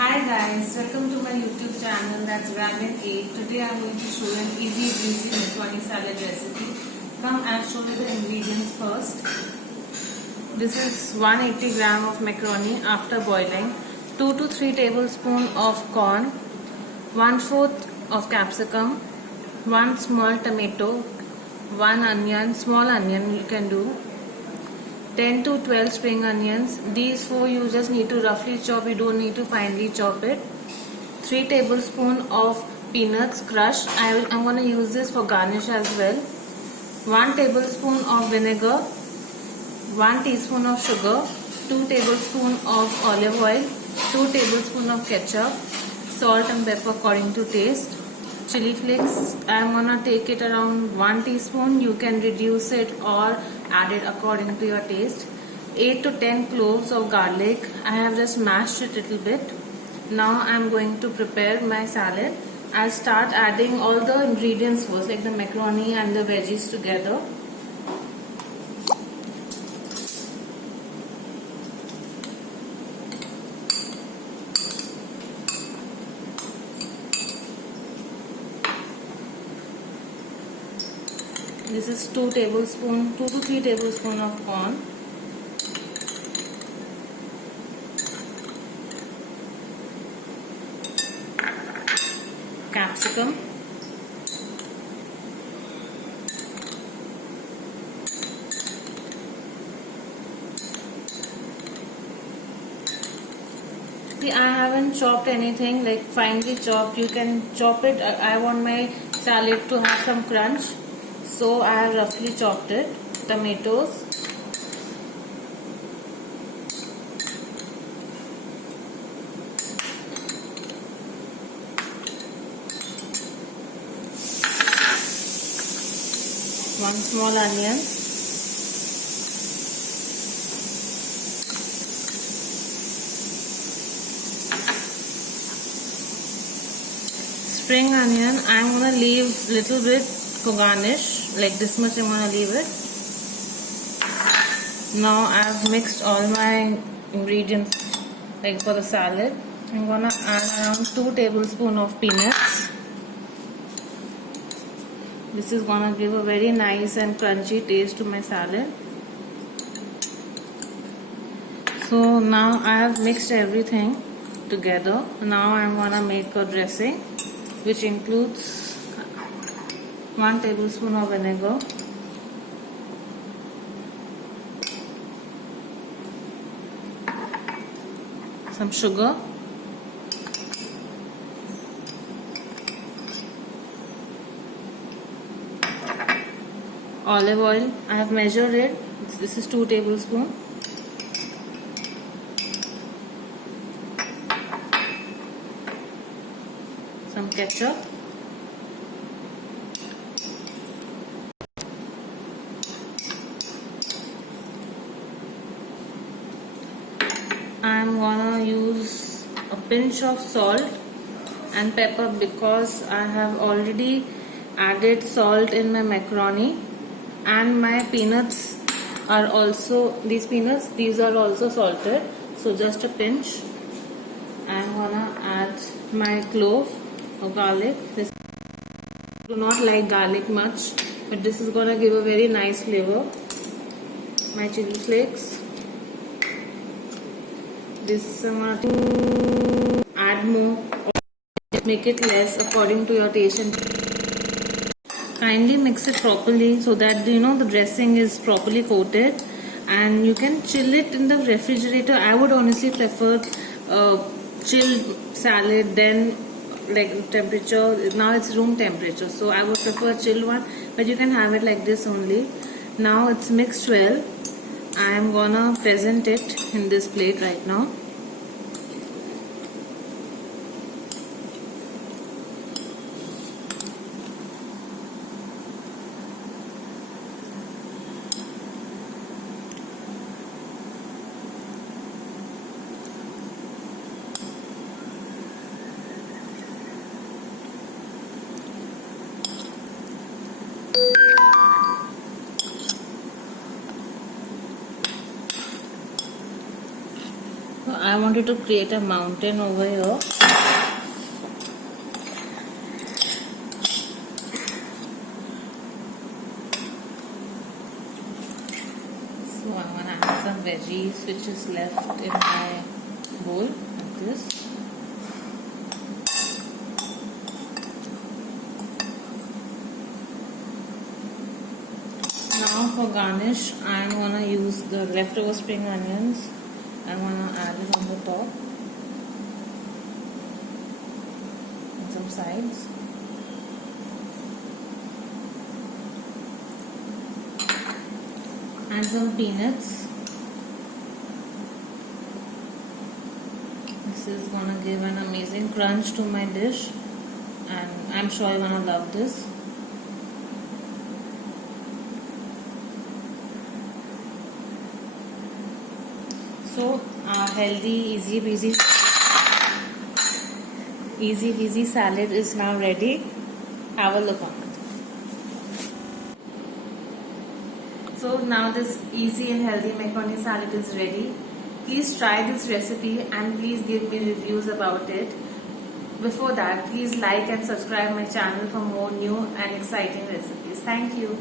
Hi guys, welcome to my YouTube channel, that's Ramen 8. Today I'm going to show you an easy breezy macaroni salad recipe. Come, I'll show you the ingredients first. This is 180 gram of macaroni after boiling, 2 to 3 tablespoons of corn, 1/4 of capsicum, 1 small tomato, 1 onion, small onion you can do, 10 to 12 spring onions. These 4 you just need to roughly chop, you don't need to finely chop it. 3 tablespoons of peanuts crushed. I'm going to use this for garnish as well. 1 tablespoon of vinegar, 1 teaspoon of sugar, 2 tablespoons of olive oil, 2 tablespoons of ketchup, salt and pepper according to taste. Chili flakes, I'm gonna take it around 1 teaspoon. You can reduce it or add it according to your taste. 8 to 10 cloves of garlic. I have just mashed it a little bit. Now I'm going to prepare my salad. I'll start adding all the ingredients first, like the macaroni and the veggies together. This is 2 to 3 tablespoons of corn, capsicum, see, I haven't chopped anything like finely chopped. You can chop it. I want my salad to have some crunch, so I have roughly chopped it. Tomatoes, one small onion, spring onion. I'm gonna leave little bit for garnish, like this much I'm gonna leave it. Now I've mixed all my ingredients like for the salad. I'm gonna add around 2 tablespoons of peanuts. This is gonna give a very nice and crunchy taste to my salad. So now I have mixed everything together. Now I'm gonna make a dressing which includes 1 tablespoon of vinegar, some sugar, olive oil. I have measured it. This is 2 tablespoons. Some ketchup. I'm gonna use a pinch of salt and pepper because I have already added salt in my macaroni, and my peanuts are also, these are also salted, so just a pinch. I'm gonna add my clove of garlic. I do not like garlic much, but this is gonna give a very nice flavor. My chili flakes. This I'm gonna add more or make it less according to your taste, and kindly mix it properly so that the dressing is properly coated, and you can chill it in the refrigerator. I would honestly prefer chilled salad than like temperature. Now it's room temperature, so I would prefer chilled one, but you can have it like this only. Now it's mixed well. I am gonna present it in this plate right now. So I wanted to create a mountain over here. So I'm gonna add some veggies which is left in my bowl like this. Now for garnish, I'm gonna use the leftover spring onions. I'm gonna add it on the top and some sides. And some peanuts. This is gonna give an amazing crunch to my dish, and I'm sure you're gonna love this. So healthy, easy peasy salad is now ready. Have a look on it. So now this easy and healthy macaroni salad is ready. Please try this recipe and please give me reviews about it. Before that, please like and subscribe my channel for more new and exciting recipes. Thank you.